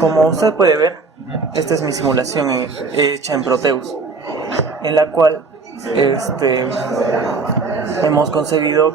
Como usted puede ver, esta es mi simulación hecha en Proteus, en la cual hemos concebido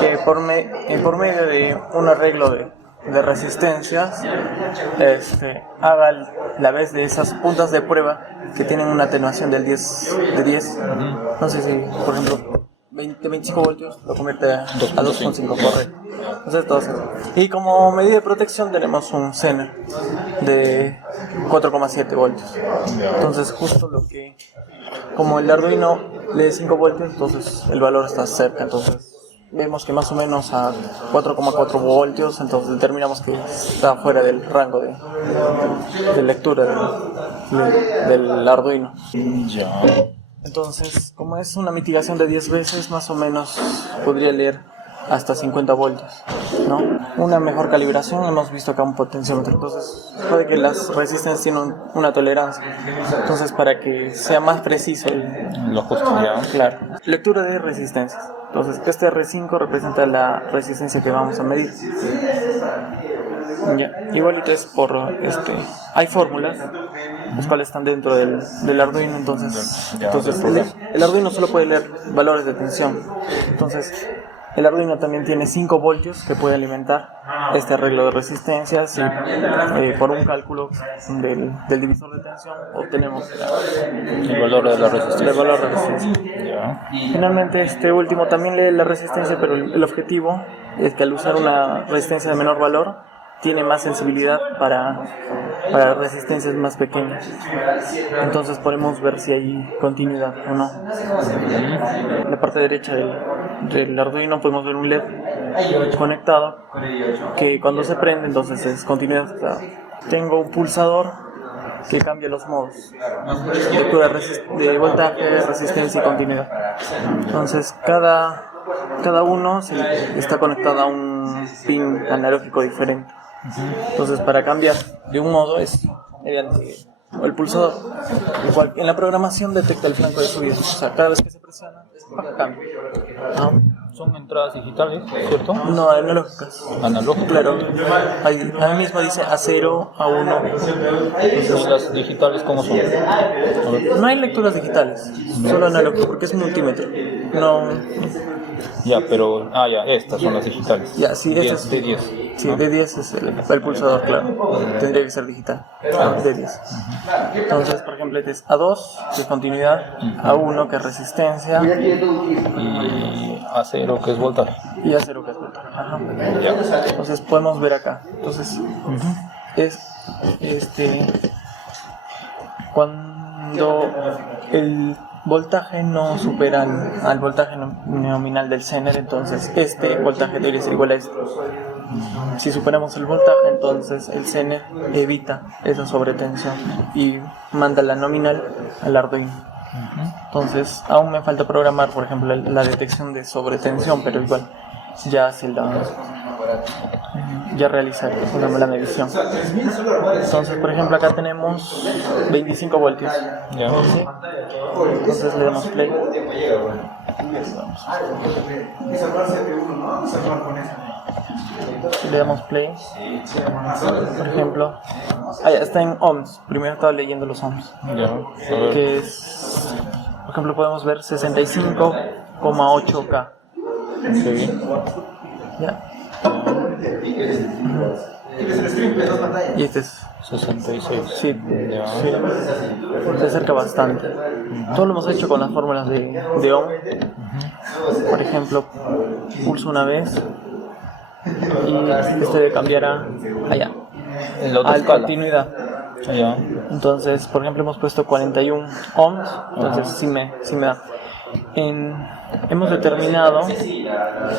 que por medio de un arreglo de resistencias haga la vez de esas puntas de prueba que tienen una atenuación del 10 de 10. No sé si, por ejemplo, 25 voltios lo convierte a 2,5, correcto. Entonces, y como medida de protección tenemos un Zener de 4,7 voltios. Entonces, justo como el Arduino lee 5 voltios, entonces el valor está cerca. Entonces, vemos que más o menos a 4,4 voltios, entonces determinamos que está fuera del rango de lectura del Arduino. Entonces, como es una mitigación de 10 veces, más o menos podría leer hasta 50 voltios, ¿no? Una mejor calibración, hemos visto acá un potenciómetro, entonces puede que las resistencias tienen una tolerancia, entonces para que sea más preciso lo justo, ya. Claro. Lectura de resistencias, entonces este R5 representa la resistencia que vamos a medir. Ya. Igualito es hay fórmulas las cuales están dentro del Arduino, entonces el Arduino solo puede leer valores de tensión, entonces el Arduino también tiene 5 voltios que puede alimentar este arreglo de resistencias y por un cálculo del divisor de tensión obtenemos el valor de la resistencia. Finalmente este último también lee la resistencia, pero el objetivo es que al usar una resistencia de menor valor tiene más sensibilidad para resistencias más pequeñas. Entonces podemos ver si hay continuidad o no. En la parte derecha del Arduino podemos ver un LED conectado que cuando se prende entonces es continuidad. O sea, tengo un pulsador que cambia los modos: lectura de voltaje, resistencia y continuidad. Entonces cada uno está conectado a un pin analógico diferente. Entonces para cambiar de un modo es mediante el pulsador, el cual en la programación detecta el flanco de subida, o sea, cada vez que se presiona cambia. Son entradas digitales, ¿cierto? No, analógicas. ¿Analógicas? Claro, ahí mismo dice A0, A1. ¿Y las digitales cómo son? No hay lecturas digitales, solo analógicas, porque es multímetro. No. Ya, pero estas son las digitales. Ya, sí, estas es de 10. Sí, D10 es el pulsador, claro. Tendría que ser digital. D10. Entonces, por ejemplo, este es A2, que es continuidad, A1, que es resistencia, y A0, que es voltaje. Y A0, que es voltaje. Ajá. Ya. Entonces podemos ver acá. Entonces, es cuando el voltaje no supera al voltaje nominal del Zener, entonces este voltaje debería ser igual a este. Si superamos el voltaje, entonces el Zener evita esa sobretensión y manda la nominal al Arduino. Entonces aún me falta programar, por ejemplo, la detección de sobretensión, pero igual ya realiza una mala medición. Entonces, por ejemplo, acá tenemos 25 voltios. Ya. ¿Sí? Entonces le damos play. Le damos play. Por ejemplo, ya está en ohms. Primero estaba leyendo los ohms. Que es, por ejemplo, podemos ver 65,8K. Ya. Y este es 66. Sí, se acerca bastante. Todo lo hemos hecho con las fórmulas de Ohm. Por ejemplo, pulso una vez y este cambiará allá a continuidad. Entonces, por ejemplo, hemos puesto 41 ohms, entonces sí me da. Hemos determinado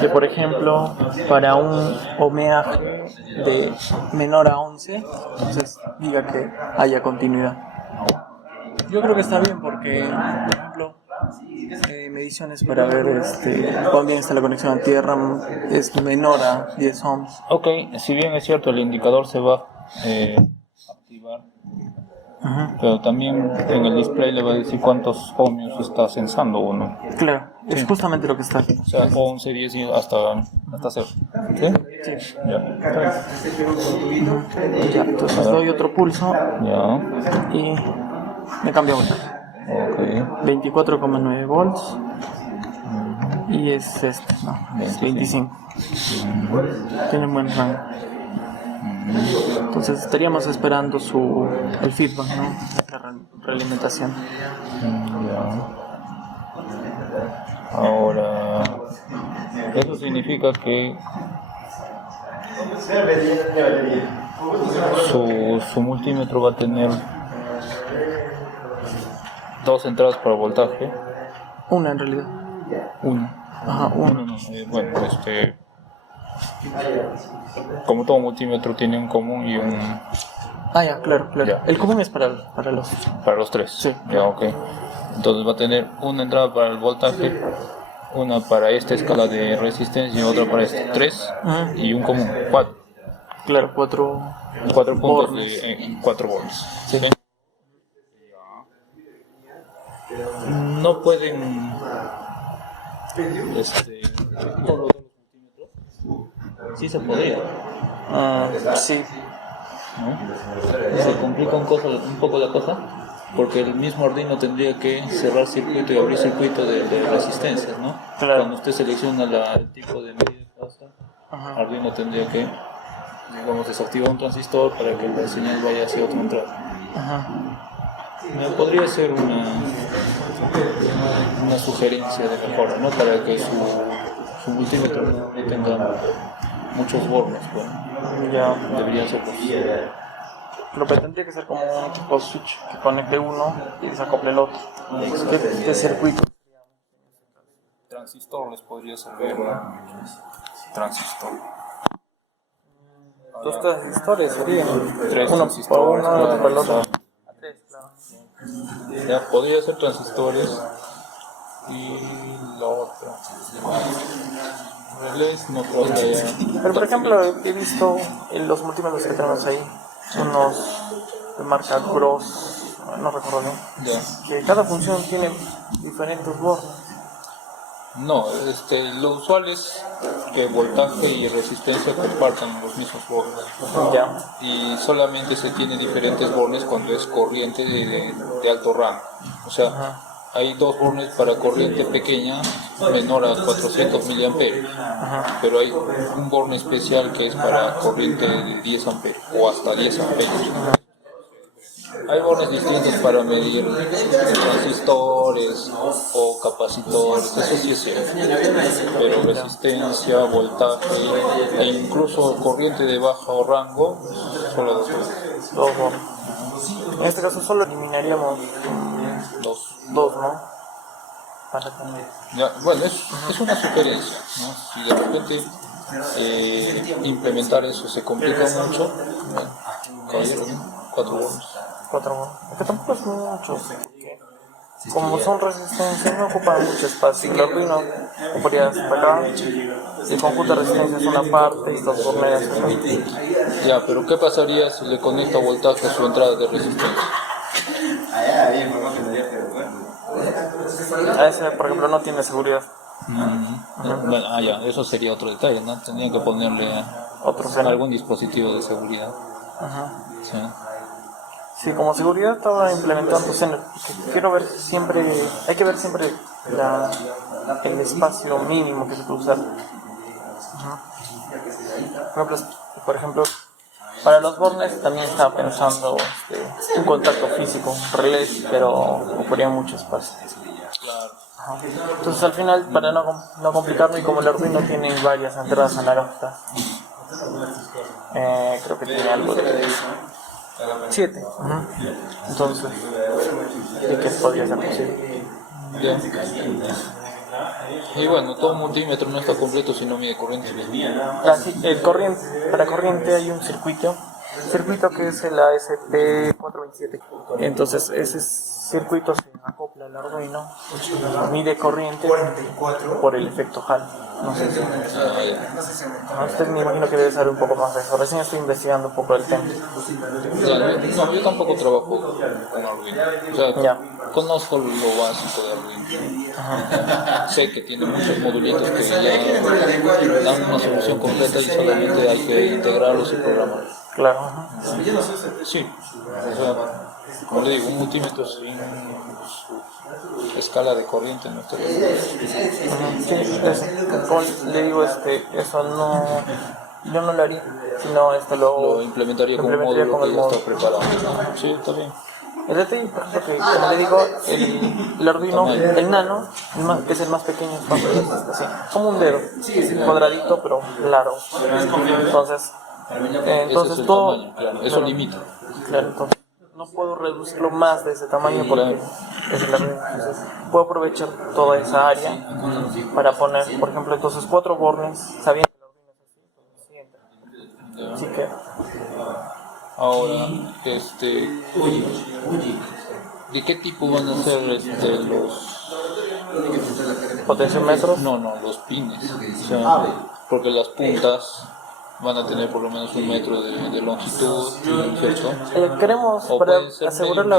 que, por ejemplo, para un ohmeaje de menor a 11, entonces diga que haya continuidad. Yo creo que está bien porque, por ejemplo, mediciones para ver cuán bien está la conexión a tierra es menor a 10 ohms. Ok, si bien es cierto, el indicador se va a activar, pero también en el display le va a decir cuántos ohmios está censando uno. Claro, es justamente lo que está aquí. O sea, 11, 10 y hasta 0. ¿Sí? Sí. Ya. Ya, entonces doy otro pulso Ya. y me cambia a voltaje. Ok. 24,9 volts. Y es este, no, es 25. Tiene un buen rango. Entonces estaríamos esperando el feedback, ¿no? La realimentación. Ya. Ahora, eso significa que su multímetro va a tener dos entradas para voltaje. Una en realidad. Una. Ajá, una. No, bueno, como todo multímetro tiene un común y un Ah, ya, claro. Ya. El común es para los... para los tres. Sí. Ya, ok. Entonces va a tener una entrada para el voltaje, una para esta escala de resistencia y otra para este. 3 y un común. 4. Claro, 4 4 puntos bornes. de 4 volts. Sí. No pueden todos los multímetros. Sí se podría, Sí. ¿no? Se complica un poco la cosa porque el mismo Arduino tendría que cerrar circuito y abrir circuito de resistencias, ¿no? Claro. Cuando usted selecciona el tipo de medida que pasa, Arduino tendría que, digamos, desactivar un transistor para que la señal vaya hacia otra entrada. Ajá. Podría ser una sugerencia de mejora, ¿no? Para que su multímetro no tenga muchos bornes, bueno, Ya. debería ser posible. Lo que tendría que ser como un tipo switch que conecte uno y desacople el otro. ¿Qué circuito? Transistor les podría servir, ¿no? Transistor. Dos transistores serían. Tres Uno transistores, por uno, claro, otro por el otro. exacto. Tres, claro. Ya podría ser transistores y la otra. Relés no creo que haya. Pero por ejemplo, he visto en los múltiples que tenemos ahí, unos de marca Gross, no recuerdo bien, Ya. que cada función tiene diferentes bornes. No, lo usual es que voltaje y resistencia compartan los mismos bornes. Ya. Y solamente se tiene diferentes bornes cuando es corriente de alto rango. O sea, hay dos bornes para corriente pequeña menor a 400 miliamperios, pero hay un borne especial que es para corriente de 10 amperios o hasta 10 amperios. Hay bornes distintos para medir transistores o capacitores, eso sí es cierto, pero resistencia, voltaje e incluso corriente de bajo rango, solo dos bornes. Dos bornes. En este caso solo eliminaríamos dos, ¿no? Para tener. Ya, bueno, es una sugerencia, ¿no? Si de repente implementar eso se complica mucho, bueno, caballero, ¿no? 4 bornes. 4 bornes. Es que tampoco es mucho, porque como son resistencias no ocupan mucho espacio. El Arduino ocuparía hasta acá, el conjunto de resistencias es una parte y los bornes acá. Ya, pero ¿qué pasaría si le conecta voltaje a su entrada de resistencia? A ese, por ejemplo, no tiene seguridad. Bueno, ya, eso sería otro detalle, ¿no? Tendría que ponerle algún dispositivo de seguridad. Sí. Sí, como seguridad estaba implementando Zener. Quiero ver siempre, hay que ver siempre el espacio mínimo que se puede usar. Por ejemplo, para los bornes también estaba pensando un contacto físico, relés, pero ocuparía mucho espacio. Entonces al final, para no complicarme, y como el Arduino tiene varias entradas analógicas, creo que tiene algo de 7. Entonces, ¿de qué podría ser posible? Bien. Y bueno, todo multímetro no está completo si no mide corriente. Para corriente hay un circuito que es el ASP427. Entonces ese circuito se acopla el Arduino, mide corriente por el efecto Hall. No sé si... usted me imagino que debe saber un poco más de eso. Recién estoy investigando un poco el tema. No, yo tampoco trabajo con Arduino. O sea, conozco lo básico de Arduino. Sé que tiene muchos modulitos que ya dan una solución completa y solamente hay que integrarlos y programarlos. Claro. Sí. O sea, como le digo, un multímetro sin su escala de corriente no estaría bien. Como le digo, eso no, yo no lo haría, sino lo implementaría con un módulo que ya está preparado. Sí, está bien. El detalle, por ejemplo, que como le digo, el Arduino, el Nano, que es el más pequeño, es así, como un dedo, cuadradito pero largo. Entonces ese es el todo, tamaño, claro, eso limita. Claro, entonces no puedo reducirlo más de ese tamaño porque es el Arduino. Entonces puedo aprovechar toda esa área para poner, por ejemplo, entonces 4 bornes, sabiendo que el Arduino es así, así que... Ahora, ¿de qué tipo van a ser los potenciómetros? No, los pines. O sea, porque las puntas van a tener por lo menos 1 metro de longitud, ¿cierto? Queremos, para asegurar la...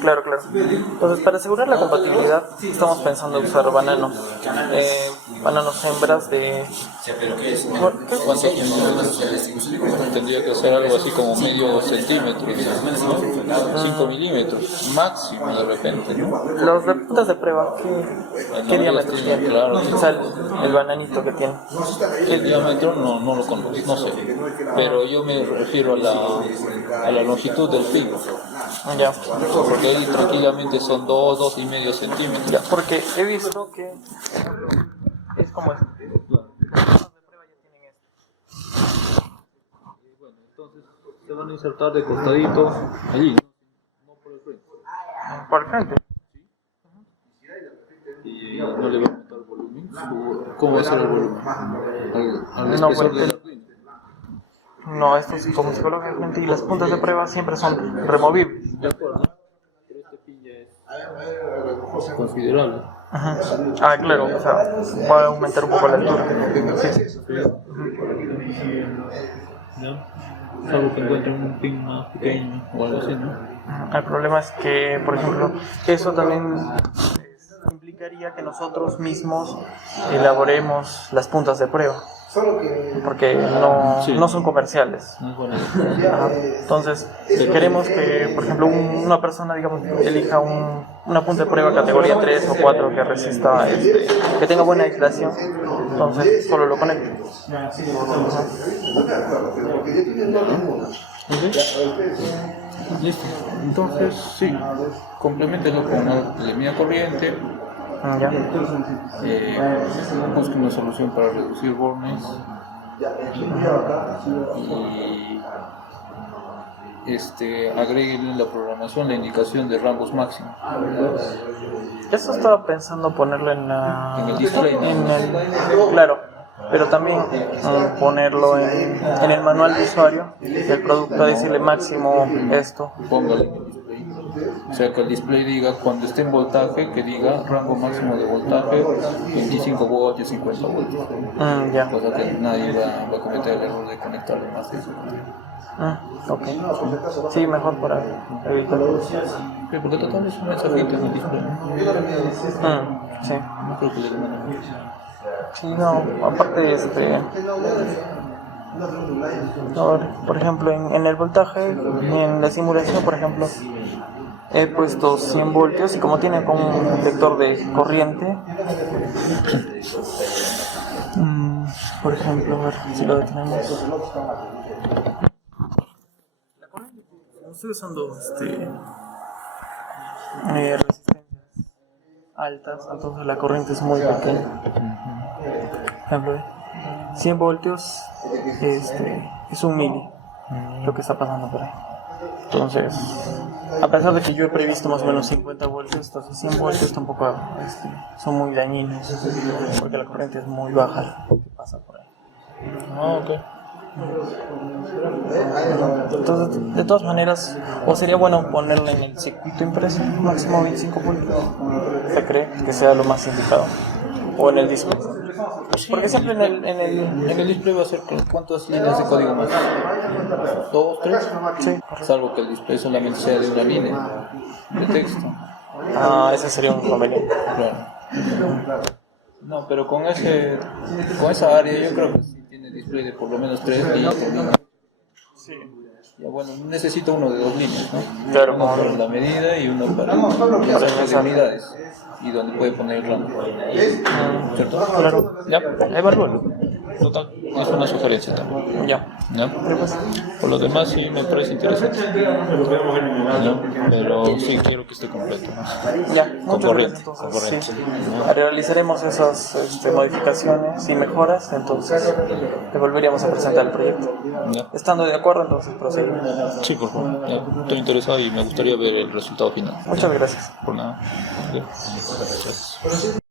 Claro. Entonces, para asegurar la compatibilidad, estamos pensando en usar bananos. Bananos hembras de... ¿Cuántos milímetros? Tendría que ser algo así como medio centímetro, ¿no? 5 milímetros, máximo de repente, ¿no? Los de puntas de prueba, ¿qué diámetro tiene? Claro. O sea, el bananito que tiene. El diámetro no lo conozco, no sé, pero yo me refiero a la longitud del pin. Ya. Porque ahí tranquilamente son 2,5 centímetros. Ya, porque he visto que es como esto. Bueno, entonces se van a insertar de costadito allí, no por el frente. Por frente. Y no le va a aumentar el volumen. ¿Cómo va a ser el volumen? Al espesor del Arduino. No, esto es como se coloca al frente y las puntas de prueba siempre son removibles. De acuerdo, pero este pin ya es considerable. Ajá. Ah, claro, o sea, va a aumentar un poco la altura. Sí. ¿Ya? Salvo que encuentren un pin más pequeño o algo así, ¿no? El problema es que, por ejemplo, eso también implicaría que nosotros mismos elaboremos las puntas de prueba. Porque no son comerciales. No es buena Entonces, queremos que, por ejemplo, una persona, digamos, elija una punta de prueba categoría 3 o 4 que resista, que tenga buena aislación, entonces solo lo conecta. Listo. Entonces, sí, compleméntelo con una media corriente. Ya. Busque una solución para reducir bornes y agreguenle la programación la indicación de rangos máximos. Eso estaba pensando ponerlo en el display, ¿no? Claro, pero también ponerlo en el manual de usuario del producto, decirle máximo esto. Póngale en el display. O sea, que el display diga, cuando esté en voltaje, que diga rango máximo de voltaje 25 voltios, 50 voltios. Ya. Cosa que nadie va a cometer el error de conectarle más de eso. Ok. Sí, mejor para evitarlo. Sí, porque total es un mensajito en el display. Sí. No creo que le demanden mucho. Sí, no, aparte por ejemplo, en el voltaje, en la simulación, por ejemplo, he puesto 100 voltios y como tiene como un detector de corriente, por ejemplo, a ver si lo detenemos. Estoy usando resistencias altas, entonces la corriente es muy pequeña. Por ejemplo, 100 voltios es 1 mili, lo que está pasando por ahí. Entonces, a pesar de que yo he previsto más o menos 50 voltios, entonces 100 voltios tampoco son muy dañinos, porque la corriente es muy baja que pasa por ahí. Ah, ok. Entonces, de todas maneras, o sería bueno ponerla en el circuito impreso, máximo 25 pulgadas. ¿Se cree que sea lo más indicado? ¿O en el display? Porque siempre En el display va a ser ¿cuántas líneas de código más? ¿2, 3? Sí. Salvo que el display solamente sea de una línea de texto. Ese sería un inconveniente. Claro. No, pero con esa área yo creo que sí tiene display de por lo menos 3 líneas por línea. Sí. Ya, bueno, necesito uno de 2 líneas, ¿no? Claro, Uno para la medida y uno para las unidades. Y donde puede poner el RAM. ¿Cierto? Claro. Ya, evalúalo. Total, es una sugerencia también. Ya. ¿Ya? Por lo demás sí me parece interesante. ¿Ya? Pero sí quiero que esté completo. Ya, Con muchas corriente. gracias. Con Entonces, corriente. sí. Realizaremos esas modificaciones y mejoras, entonces le volveríamos a presentar el proyecto. ¿Ya? Estando de acuerdo, entonces proseguimos. Sí, por favor. Ya, estoy interesado y me gustaría ver el resultado final. Muchas gracias. Por nada. Ya. Gracias.